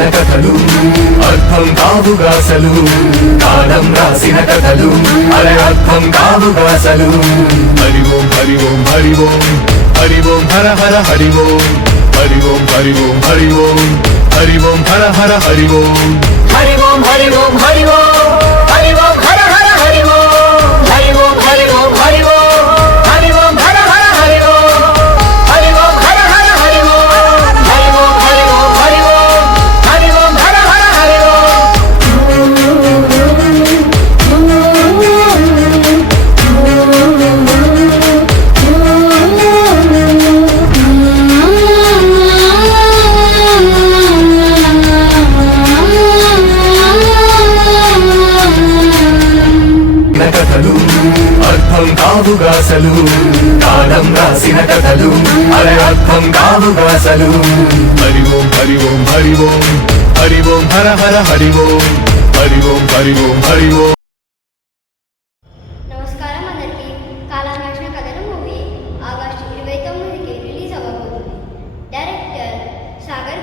రాసిన కథలు. అర్థం కావుగాసలు కాలం రాసిన కథలు. అరే అర్థం కావుగాసలు హరి ఓం హరి ఓం హరి ఓం. హరి ఓం హర హర హరి ఓం. హరి ఓం హరి ఓం హరి ఓం. హరి ఓం హర హర హరి ఓం. కథలు. అర్థం కావుగాసలు కాలం రాసిన కథలు. అరే అర్థం కావుగాసలు హరి ఓం హరి ఓం హరి ఓం. హరి ఓం హర హర హరి ఓం. హరి ఓం హరి ఓం హరి ఓం. డైరెక్టర్ సాగర్